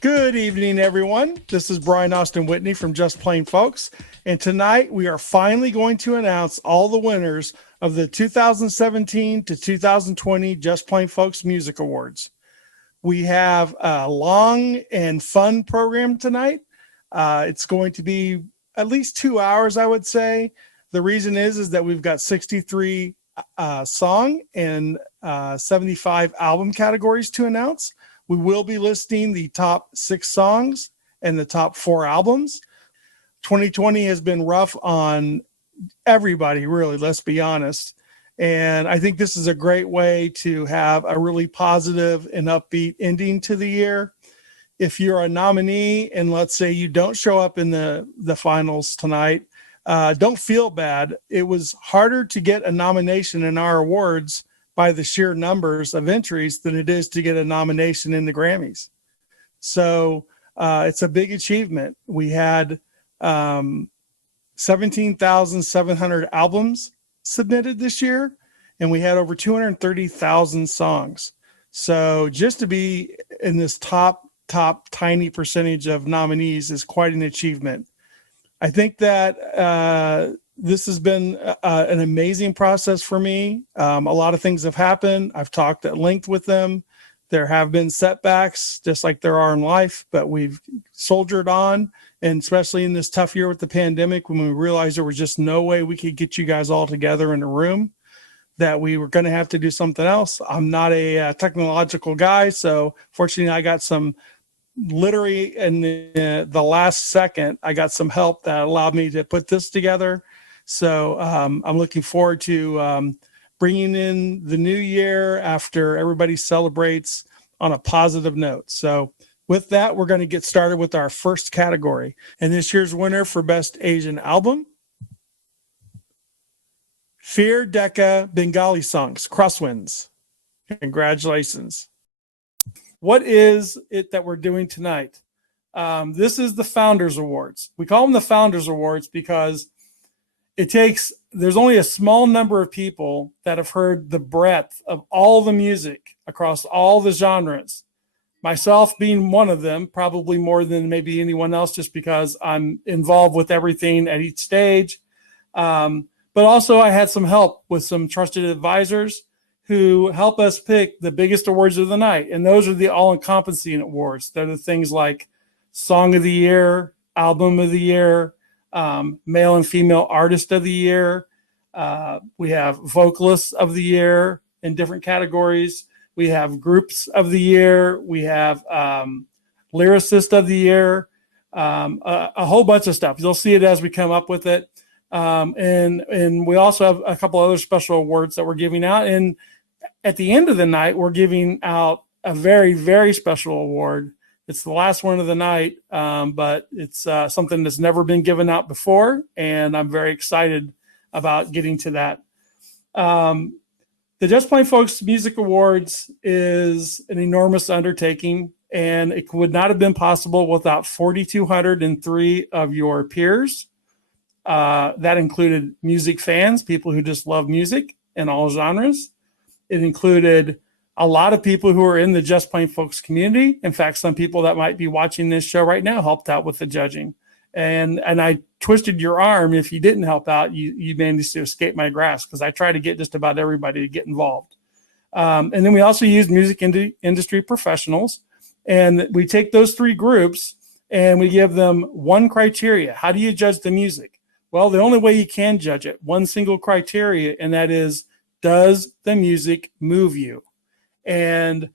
Good evening, everyone. This is Brian Austin Whitney from Just Plain Folks. And tonight we are finally going to announce all the winners of the 2017 to 2020 Just Plain Folks Music Awards. We have a long and fun program tonight. It's going to be at least 2 hours, I would say. The reason is that we've got 63 song and 75 album categories to announce. We will be listing the top 6 songs and the top 4 albums. 2020 has been rough on everybody, really, let's be honest. And I think this is a great way to have a really positive and upbeat ending to the year. If you're a nominee and let's say you don't show up in the finals tonight, don't feel bad. It was harder to get a nomination in our awards by the sheer numbers of entries than it is to get a nomination in the Grammys. So it's a big achievement. We had 17,700 albums submitted this year, and we had over 230,000 songs. So just to be in this top tiny percentage of nominees is quite an achievement. I think that this has been an amazing process for me. A lot of things have happened. I've talked at length with them. There have been setbacks, just like there are in life, but we've soldiered on. And especially in this tough year with the pandemic, when we realized there was just no way we could get you guys all together in a room, that we were going to have to do something else. I'm not a technological guy, so fortunately I got some literally in the last second, I got some help that allowed me to put this together. So I'm looking forward to bringing in the new year after everybody celebrates on a positive note. So with that, we're going to get started with our first category. And this year's winner for Best Asian Album, Phire, Dekha, Bengali Songs, Krosswindz. Congratulations. What is it that we're doing tonight? This is the Founders Awards. We call them the Founders Awards because there's only a small number of people that have heard the breadth of all the music across all the genres. Myself being one of them, probably more than maybe anyone else, just because I'm involved with everything at each stage. But also I had some help with some trusted advisors who help us pick the biggest awards of the night. And those are the all-encompassing awards. They're the things like Song of the Year, Album of the Year, Male and Female Artist of the Year. We have Vocalists of the Year in different categories. We have Groups of the Year. We have Lyricist of the Year, a whole bunch of stuff. You'll see it as we come up with it. And we also have a couple other special awards that we're giving out. And at the end of the night, we're giving out a very, very special award. It's the last one of the night, but it's something that's never been given out before, and I'm very excited about getting to that. The Just Plain Folks Music Awards is an enormous undertaking, and it would not have been possible without 4,203 of your peers. That included music fans, people who just love music in all genres. It included a lot of people who are in the Just Plain Folks community. In fact, some people that might be watching this show right now helped out with the judging. And I twisted your arm if you didn't help out, you managed to escape my grasp, because I try to get just about everybody to get involved. And then we also use music industry professionals. And we take those 3 groups and we give them one criteria. How do you judge the music? Well, the only way you can judge it, one single criteria, and that is, does the music move you? And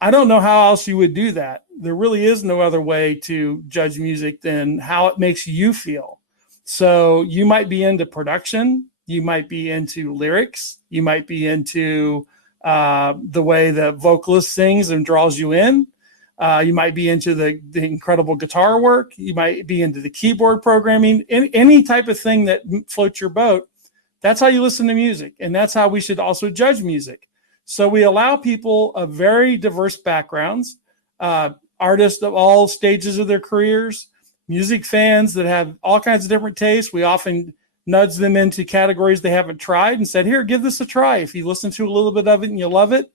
I don't know how else you would do that. There really is no other way to judge music than how it makes you feel. So you might be into production, you might be into lyrics, you might be into the way the vocalist sings and draws you in. You might be into the incredible guitar work. You might be into the keyboard programming, any type of thing that floats your boat. That's how you listen to music. And that's how we should also judge music. So we allow people of very diverse backgrounds, artists of all stages of their careers, music fans that have all kinds of different tastes. We often nudge them into categories they haven't tried and said, here, give this a try. If you listen to a little bit of it and you love it,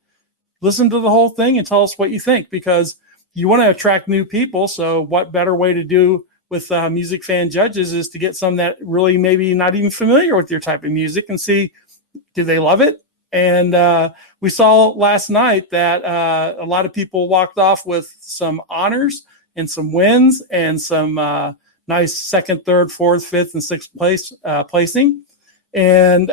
listen to the whole thing and tell us what you think, because you want to attract new people. So what better way to do with music fan judges is to get some that really maybe not even familiar with your type of music and see, do they love it? And we saw last night that a lot of people walked off with some honors and some wins and some nice second, third, fourth, fifth, and sixth placing. And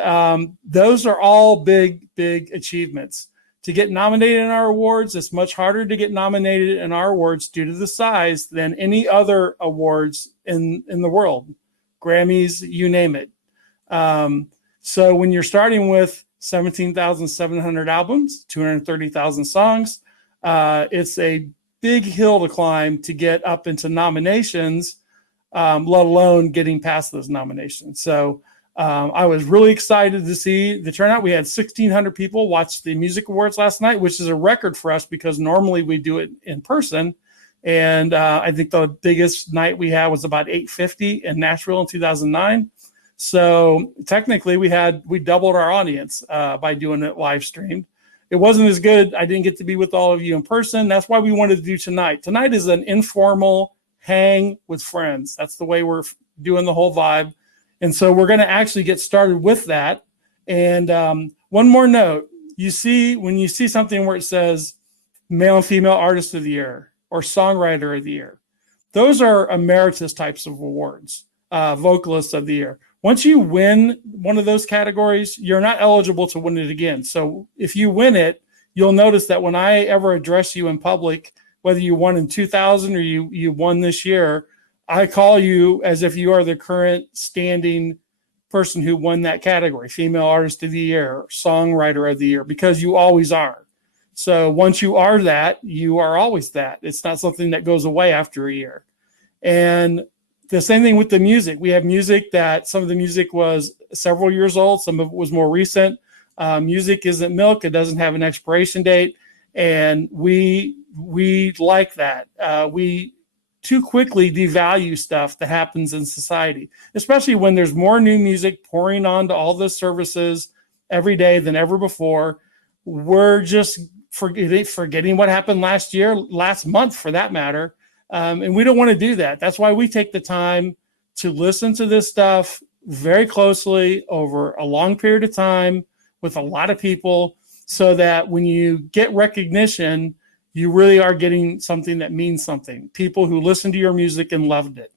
those are all big achievements. To get nominated in our awards, it's much harder to get nominated in our awards due to the size than any other awards in the world. Grammys, you name it. So when you're starting with 17,700 albums, 230,000 songs, it's a big hill to climb to get up into nominations, let alone getting past those nominations. So I was really excited to see the turnout. We had 1,600 people watch the music awards last night, which is a record for us because normally we do it in person. And I think the biggest night we had was about 850 in Nashville in 2009. So technically we doubled our audience by doing it live streamed. It wasn't as good. I didn't get to be with all of you in person. That's why we wanted to do tonight. Tonight is an informal hang with friends. That's the way we're doing the whole vibe. And so we're going to actually get started with that. And one more note, when you see something where it says male and female artist of the year or songwriter of the year, those are emeritus types of awards, vocalist of the year. Once you win one of those categories, you're not eligible to win it again. So if you win it, you'll notice that when I ever address you in public, whether you won in 2000 or you won this year, I call you as if you are the current standing person who won that category, female artist of the year, songwriter of the year, because you always are. So once you are that, you are always that. It's not something that goes away after a year. And the same thing with the music. We have music that some of the music was several years old. Some of it was more recent. Music isn't milk. It doesn't have an expiration date. And we like that. We too quickly devalue stuff that happens in society, especially when there's more new music pouring onto all the services every day than ever before. We're just forgetting what happened last month for that matter. And we don't want to do that. That's why we take the time to listen to this stuff very closely over a long period of time with a lot of people so that when you get recognition, you really are getting something that means something. People who listen to your music and loved it.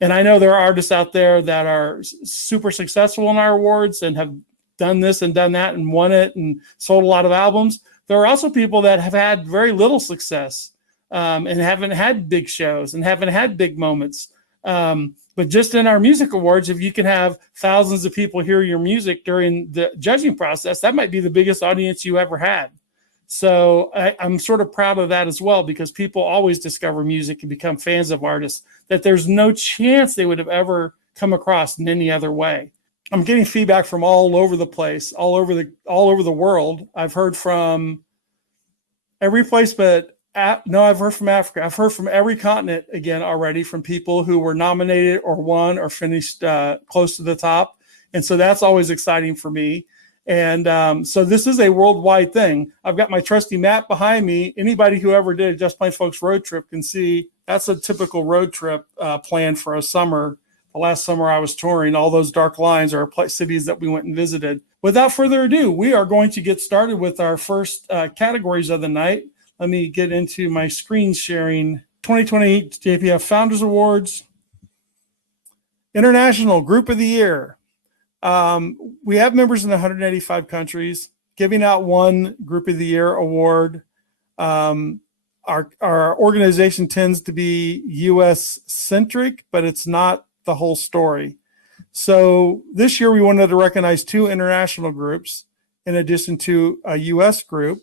And I know there are artists out there that are super successful in our awards and have done this and done that and won it and sold a lot of albums. There are also people that have had very little success and haven't had big shows and haven't had big moments. But just in our music awards, if you can have thousands of people hear your music during the judging process, that might be the biggest audience you ever had. So I'm sort of proud of that as well, because people always discover music and become fans of artists that there's no chance they would have ever come across in any other way. I'm getting feedback from all over the place, all over the world. I've heard from every place, no, I've heard from Africa. I've heard from every continent again already, from people who were nominated or won or finished close to the top. And so that's always exciting for me. And so this is a worldwide thing. I've got my trusty map behind me. Anybody who ever did a Just Plain Folks road trip can see that's a typical road trip plan for a summer. The last summer I was touring, all those dark lines are cities that we went and visited. Without further ado, we are going to get started with our first categories of the night. Let me get into my screen sharing. 2020 JPF Founders Awards. International Group of the Year. We have members in 185 countries, giving out one Group of the Year award. Our organization tends to be US centric, but it's not the whole story. So this year we wanted to recognize 2 international groups in addition to a US group,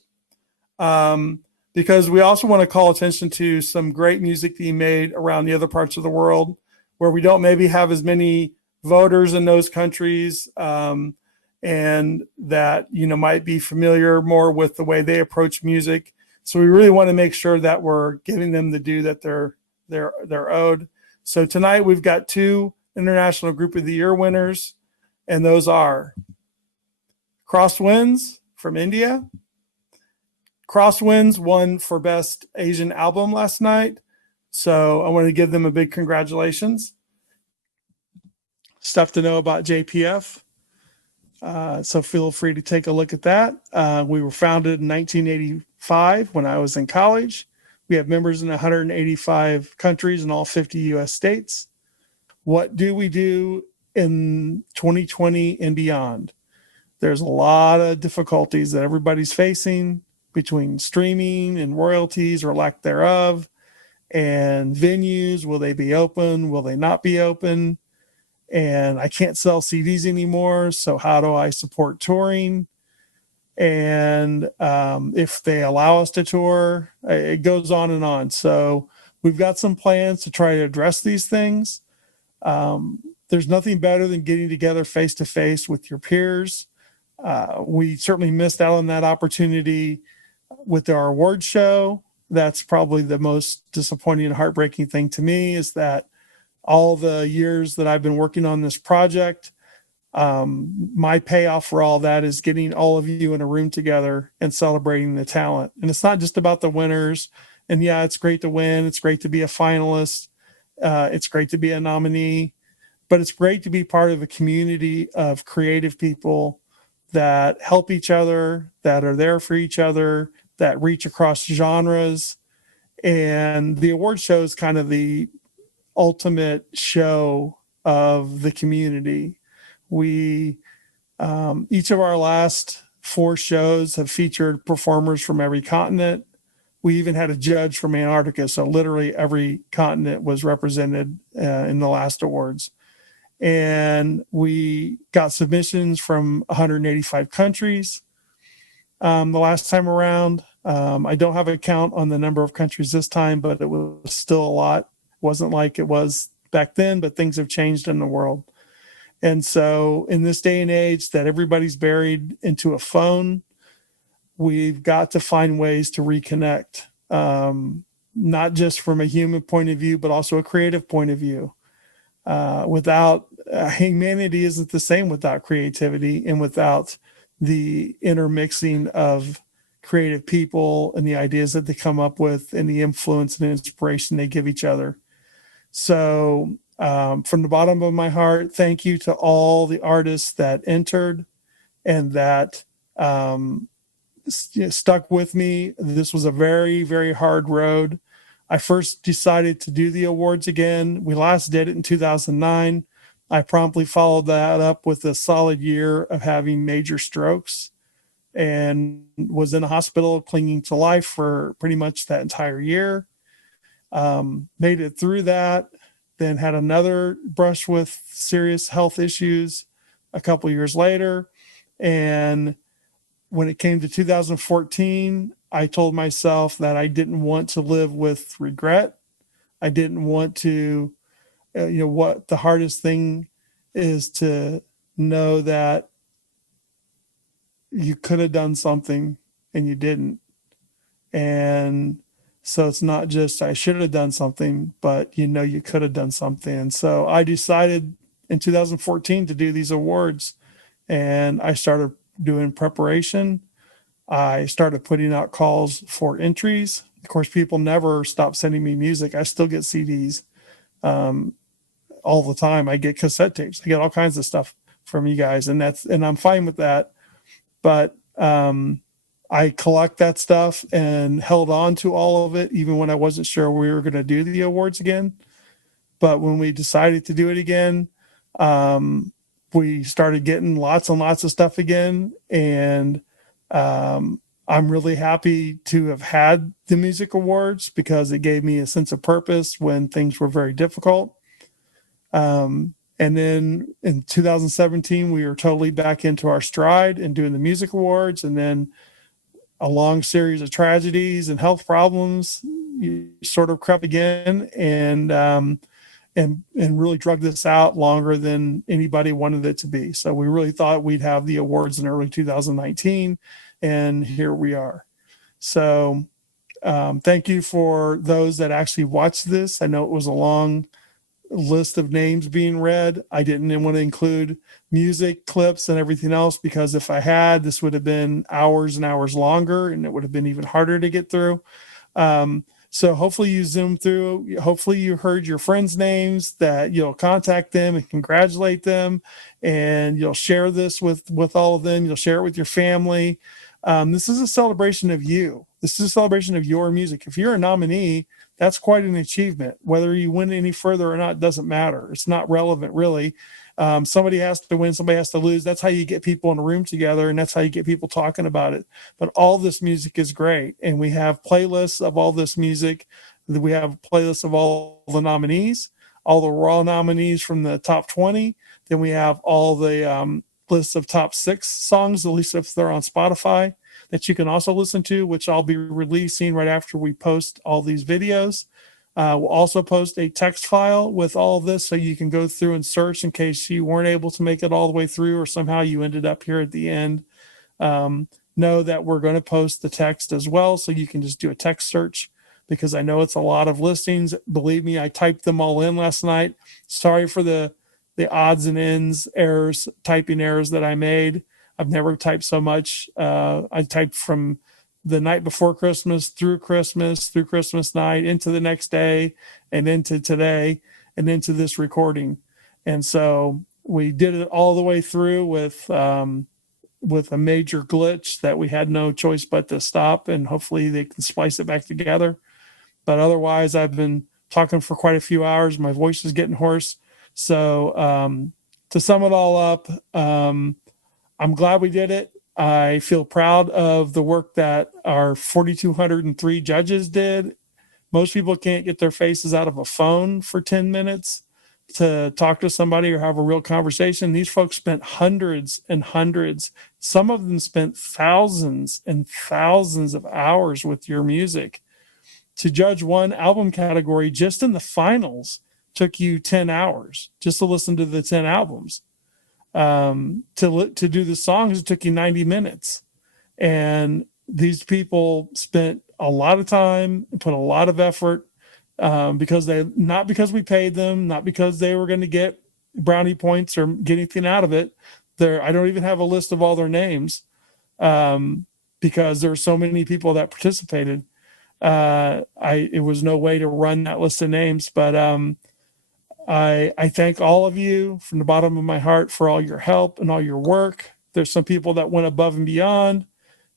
because we also want to call attention to some great music being made around the other parts of the world where we don't maybe have as many voters in those countries, and that might be familiar more with the way they approach music. So we really want to make sure that we're giving them the due that they're owed. So tonight we've got 2 International Group of the Year winners, and those are Krosswindz from India Krosswindz won for Best Asian Album last night. So I want to give them a big congratulations. Stuff to know about JPF. So feel free to take a look at that. We were founded in 1985 when I was in college. We have members in 185 countries in all 50 US states. What do we do in 2020 and beyond? There's a lot of difficulties that everybody's facing between streaming and royalties or lack thereof, and venues. Will they be open? Will they not be open? And I can't sell CDs anymore. So how do I support touring? And if they allow us to tour, it goes on and on. So we've got some plans to try to address these things. There's nothing better than getting together face to face with your peers. We certainly missed out on that opportunity with our award show. That's probably the most disappointing and heartbreaking thing to me, is that all the years that I've been working on this project, my payoff for all that is getting all of you in a room together and celebrating the talent. And it's not just about the winners. And yeah, it's great to win. It's great to be a finalist. It's great to be a nominee, but it's great to be part of a community of creative people that help each other, that are there for each other, that reach across genres. And the award show is kind of the ultimate show of the community. We, each of our last 4 shows have featured performers from every continent. We even had a judge from Antarctica. So literally every continent was represented in the last awards. And we got submissions from 185 countries the last time around. I don't have a count on the number of countries this time, but it was still a lot. It wasn't like it was back then, but things have changed in the world. And so in this day and age that everybody's buried into a phone, we've got to find ways to reconnect, not just from a human point of view, but also a creative point of view. Without humanity isn't the same without creativity and without the intermixing of creative people and the ideas that they come up with and the influence and inspiration they give each other. So from the bottom of my heart, thank you to all the artists that entered and that stuck with me. This was a very, very hard road. I first decided to do the awards again. We last did it in 2009. I promptly followed that up with a solid year of having major strokes and was in a hospital clinging to life for pretty much that entire year. Made it through that, then had another brush with serious health issues a couple years later. And when it came to 2014, I told myself that I didn't want to live with regret. I didn't want to, what the hardest thing is to know that you could have done something and you didn't. And so it's not just I should have done something, but you could have done something. And so I decided in 2014 to do these awards, and I started doing preparation. I started putting out calls for entries. Of course, people never stop sending me music. I still get CDs all the time. I get cassette tapes. I get all kinds of stuff from you guys, and I'm fine with that. But I collect that stuff and held on to all of it, even when I wasn't sure we were going to do the awards again. But when we decided to do it again, we started getting lots and lots of stuff again. And I'm really happy to have had the music awards because it gave me a sense of purpose when things were very difficult. And then in 2017, we were totally back into our stride and doing the music awards. And then a long series of tragedies and health problems sort of crept again and really drug this out longer than anybody wanted it to be. So we really thought we'd have the awards in early 2019, and here we are. So thank you for those that actually watched this. I know it was a long list of names being read. I didn't want to include music clips and everything else, because if I had, this would have been hours and hours longer, and it would have been even harder to get through. So hopefully you zoom through. Hopefully you heard your friends' names, that you'll contact them and congratulate them, and you'll share this with all of them. You'll share it with your family. This is a celebration of you. This is a celebration of your music. If you're a nominee, that's quite an achievement. Whether you win any further or not doesn't matter. It's not relevant, really. Somebody has to win, somebody has to lose. That's how you get people in a room together, and that's how you get people talking about it. But all this music is great, and we have playlists of all this music. We have playlists of all the nominees, all the raw nominees from the top 20. Then we have all the lists of top 6 songs, at least if they're on Spotify, that you can also listen to, which I'll be releasing right after we post all these videos. We'll also post a text file with all of this, so you can go through and search in case you weren't able to make it all the way through, or somehow you ended up here at the end. Know that we're going to post the text as well, so you can just do a text search, because I know it's a lot of listings. Believe me, I typed them all in last night. Sorry for the odds and ends errors, typing errors that I made. I've never typed so much. I typed from the night before Christmas, through Christmas night, into the next day, and into today, and into this recording. And so we did it all the way through with a major glitch that we had no choice but to stop, and hopefully they can splice it back together. But otherwise, I've been talking for quite a few hours. My voice is getting hoarse. So to sum it all up, I'm glad we did it. I feel proud of the work that our 4,203 judges did. Most people can't get their faces out of a phone for 10 minutes to talk to somebody or have a real conversation. These folks spent hundreds and hundreds. Some of them spent thousands and thousands of hours with your music. To judge one album category just in the finals took you 10 hours just to listen to the 10 albums. To do the songs, it took you 90 minutes. And these people spent a lot of time, put a lot of effort, not because we paid them, not because they were going to get brownie points or get anything out of it. I don't even have a list of all their names, because there were so many people that participated. It was no way to run that list of names, but I thank all of you from the bottom of my heart for all your help and all your work. There's some people that went above and beyond.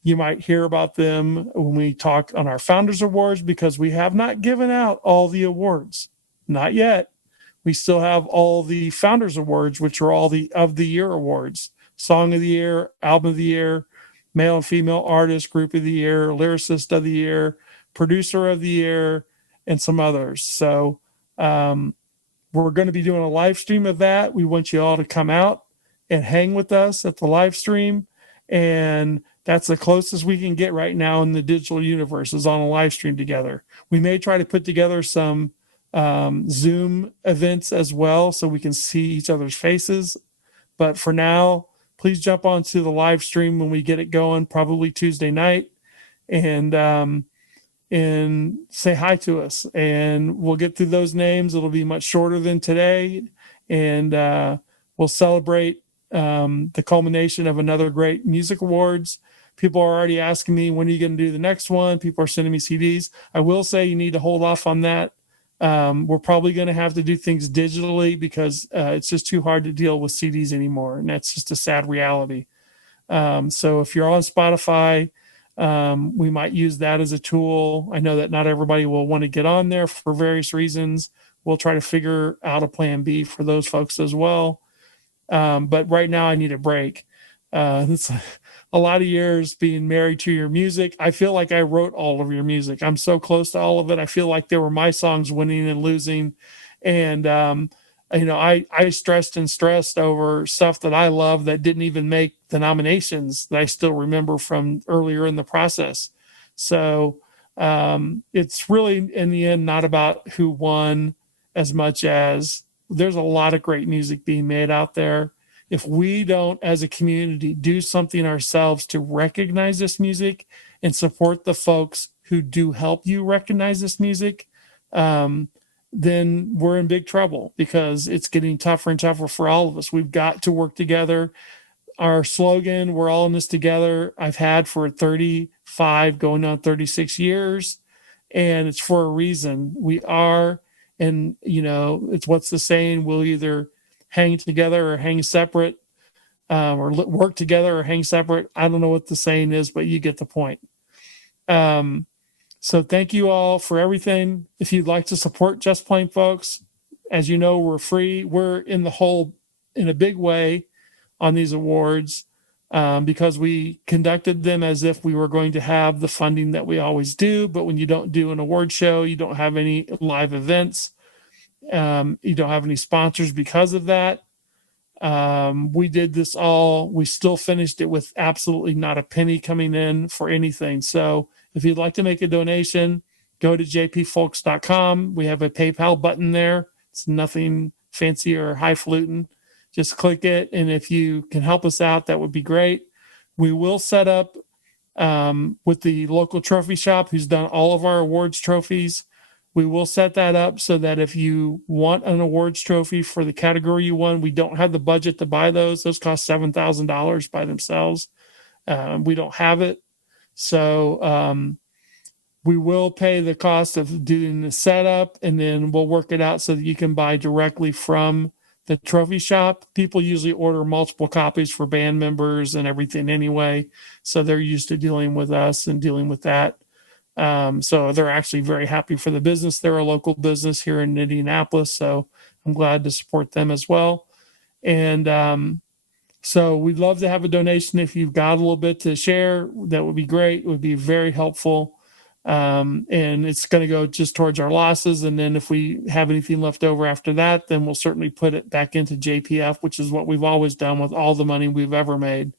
You might hear about them when we talk on our Founders Awards, because we have not given out all the awards. Not yet. We still have all the Founders Awards, which are all the of the year awards: Song of the Year, Album of the Year, Male and Female Artist, Group of the Year, Lyricist of the Year, Producer of the Year, and some others. So we're going to be doing a live stream of that. We want you all to come out and hang with us at the live stream. And that's the closest we can get right now in the digital universe, is on a live stream together. We may try to put together some Zoom events as well, so we can see each other's faces. But for now, please jump onto the live stream when we get it going, probably Tuesday night, and say hi to us, and we'll get through those names. It'll be much shorter than today, and we'll celebrate the culmination of another great music awards. People are already asking me, when are you going to do the next one? People are sending me CDs. I will say you need to hold off on that. We're probably going to have to do things digitally, because it's just too hard to deal with CDs anymore, and that's just a sad reality. So if you're on Spotify, we might use that as a tool. I know that not everybody will want to get on there for various reasons. We'll try to figure out a plan B for those folks as well. But right now I need a break. It's a lot of years being married to your music. I feel like I wrote all of your music. I'm so close to all of it. I feel like they were my songs, winning and losing. And, I stressed and stressed over stuff that I love that didn't even make the nominations, that I still remember from earlier in the process. So it's really, in the end, not about who won as much as there's a lot of great music being made out there. If we don't, as a community, do something ourselves to recognize this music and support the folks who do help you recognize this music, then we're in big trouble because it's getting tougher and tougher for all of us. We've got to work together. Our slogan, we're all in this together, I've had for 35 going on 36 years, and it's for a reason. We are, and it's what's the saying, we'll either hang together or hang separate, or work together or hang separate. I don't know what the saying is, but you get the point. So thank you all for everything. If you'd like to support Just Plain Folks, as you know, we're free. We're in the hole in a big way on these awards, because we conducted them as if we were going to have the funding that we always do. But when you don't do an award show, you don't have any live events, you don't have any sponsors because of that. We did this all, we still finished it with absolutely not a penny coming in for anything. So if you'd like to make a donation, go to jpfolks.com. We have a PayPal button there. It's nothing fancy or highfalutin. Just click it, and if you can help us out, that would be great. We will set up with the local trophy shop who's done all of our awards trophies. We will set that up so that if you want an awards trophy for the category you won, we don't have the budget to buy those. Those cost $7,000 by themselves. We don't have it. So we will pay the cost of doing the setup, and then we'll work it out so that you can buy directly from the trophy shop. People usually order multiple copies for band members and everything anyway. So they're used to dealing with us and dealing with that. So they're actually very happy for the business. They're a local business here in Indianapolis. So I'm glad to support them as well. And so we'd love to have a donation. If you've got a little bit to share, that would be great. It would be very helpful. And it's going to go just towards our losses. And then if we have anything left over after that, then we'll certainly put it back into JPF, which is what we've always done with all the money we've ever made.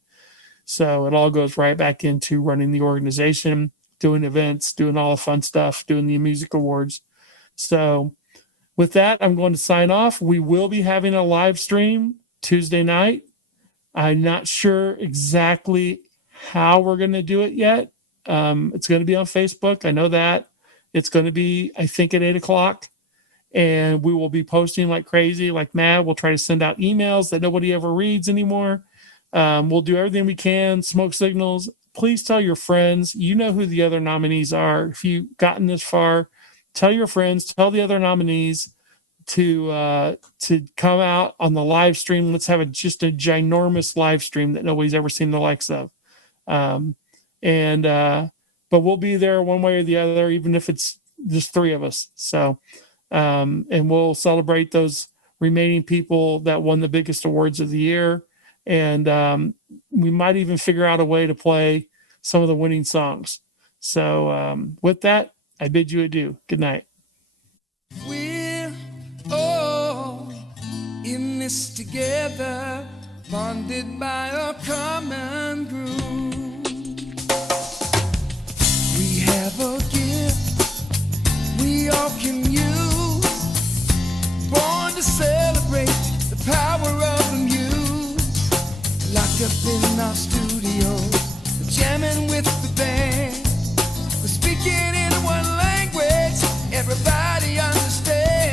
So it all goes right back into running the organization, doing events, doing all the fun stuff, doing the music awards. So with that, I'm going to sign off. We will be having a live stream Tuesday night. I'm not sure exactly how we're going to do it yet. It's going to be on Facebook. I know that. It's going to be, I think, at 8:00, and we will be posting like crazy, like mad. We'll try to send out emails that nobody ever reads anymore. We'll do everything we can, smoke signals. Please tell your friends. You know who the other nominees are. If you've gotten this far, tell your friends, tell the other nominees to come out on the live stream. Let's have just a ginormous live stream that nobody's ever seen the likes of. But we'll be there one way or the other, even if it's just three of us. So, and we'll celebrate those remaining people that won the biggest awards of the year. And we might even figure out a way to play some of the winning songs. So with that, I bid you adieu. Good night. We're all in this together, bonded by a common groove. We have a gift we all can use, born to celebrate the power of the muse. Locked up in our studio, jamming with the band. We're speaking in one language everybody understands.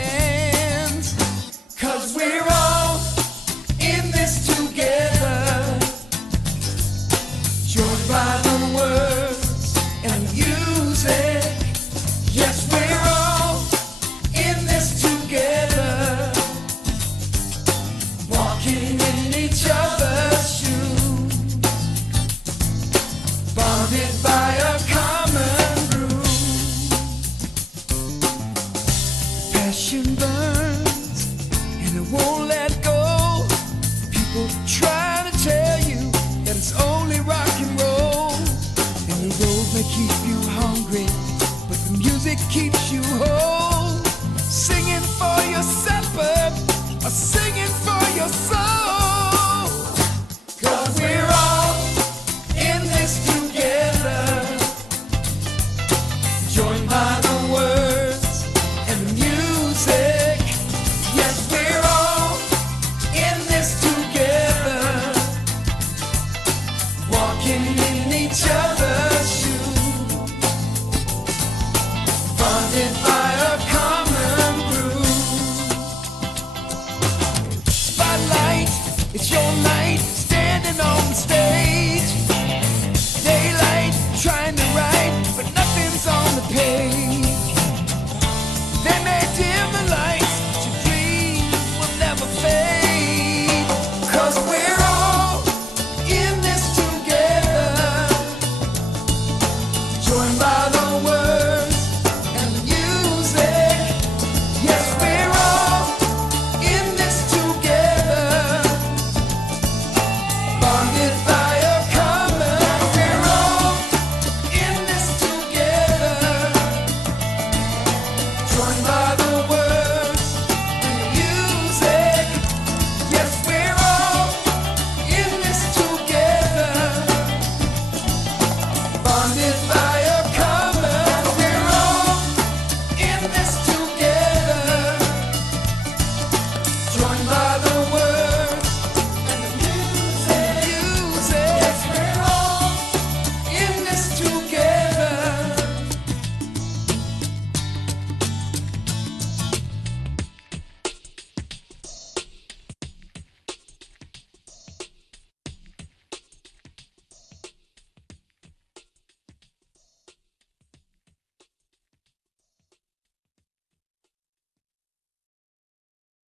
'Cause we're all in this together, joined by the words and music. Yes, we're all in this together, walking in each other's shoes, bonded by a common groove. Passion burns and it won't let go. People try to tell you that it's only rock and roll, and the road may keep you hungry, but the music keeps you whole.